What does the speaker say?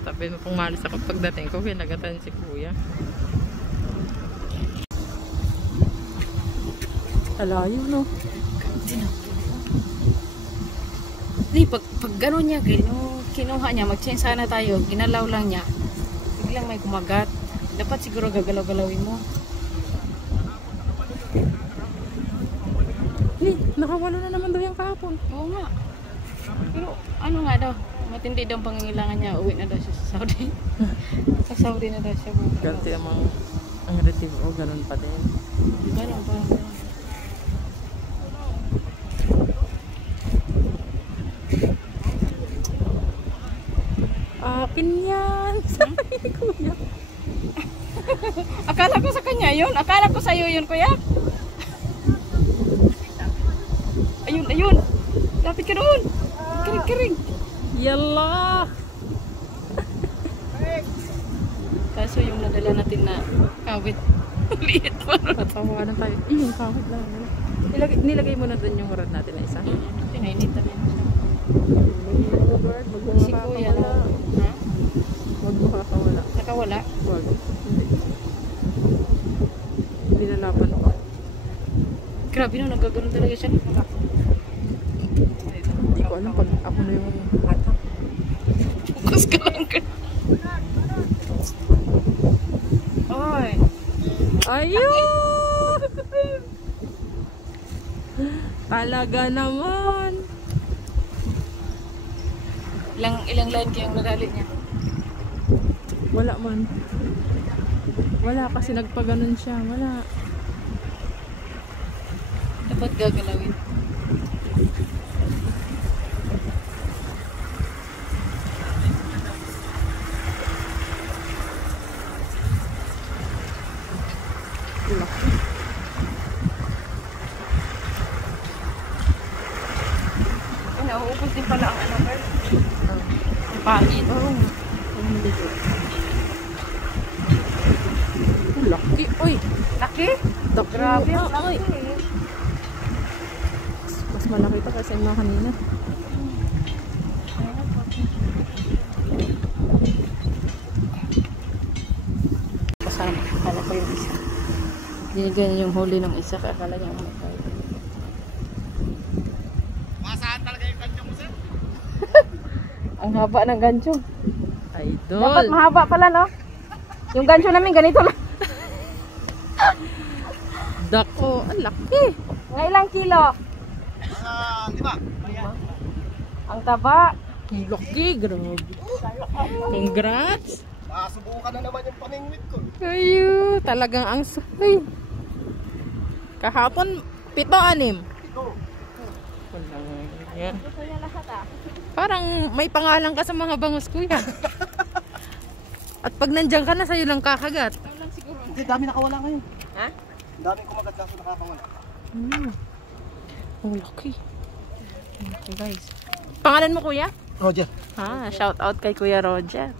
Sabi mo pong malis ako pagdating ko, kinagatan si kuya. Alayo, no? Di, pag gano'n niya, kinuha niya, mag-change sana tayo, ginalaw lang niya. Biglang may kumagat. Dapat siguro gagalaw-galawin mo. Nakawalo na naman daw yung kahapon. Oo nga. Pero ano nga daw, matindi daw ang pangangailangan niya. Uwi na daw siya sa Saudi. Sa Saudi na daw siya. Ganti ang relative o ganun pa din. Ganun pa. Akin yan. Sabi ni kuya. Akala ko sa kanya yun. Akala ko sa'yo yun, kuya. Ayun, ayun. Lapit ka doon. Kiring-kiring. Yalla. Kaso yung nadala natin na kawit. Liit pa. Patawanan tayo. Yung kahit lang. Nilagay mo na dun yung rod natin na isa. Pinainitan na siya. Si kuya na. Ha? Huwag makakawala. Nakawala? Huwag. Hindi nalapan ko. Grabe no, nagkaganon talaga siya. Hindi ko alam pag ako na yung hatak. Bukas ka lang ka. Oy. Ayun! Talaga naman. Ilang line kayang nadali niya? Wala man. Wala kasi nagpaganon siya. Wala. Dapat gagalawin. Nauubos din pala ang ano, girl. Ang pangit. Oo. Laki. Uy. Laki? Grabe. Ang laki. Mas malaki pa kasi yung mga kanina. Kasama. Akala ko yung isa. Dinigyan niya yung huli ng isa. Akala niya ang may Masaan talaga yung gancho mo, sir? Ang haba ng gancho. Idol. Dapat mahaba pala, no? Yung gancho namin ganito lang. Dako. Ang laki. Nga ilang kilo? 5. Ang taba. Ang laki. Grabe. Congrats. Subukan na naman yung paningwit ko. Ayo. Talagang ang sahay. Kahapon, 7-6. Yeah. Gusto niya lahat, ah. Parang may pangalan ka sa mga bangus, kuya. At pag nandiyan ka na, sa'yo lang kakagat. Ito lang siguro. Hindi, dami nakawala ngayon. Ha? Daming kumagat kaso nakakawala. Ang laki. Okay, guys. Pangalan mo, kuya? Roger. Shout out kay Kuya Roger.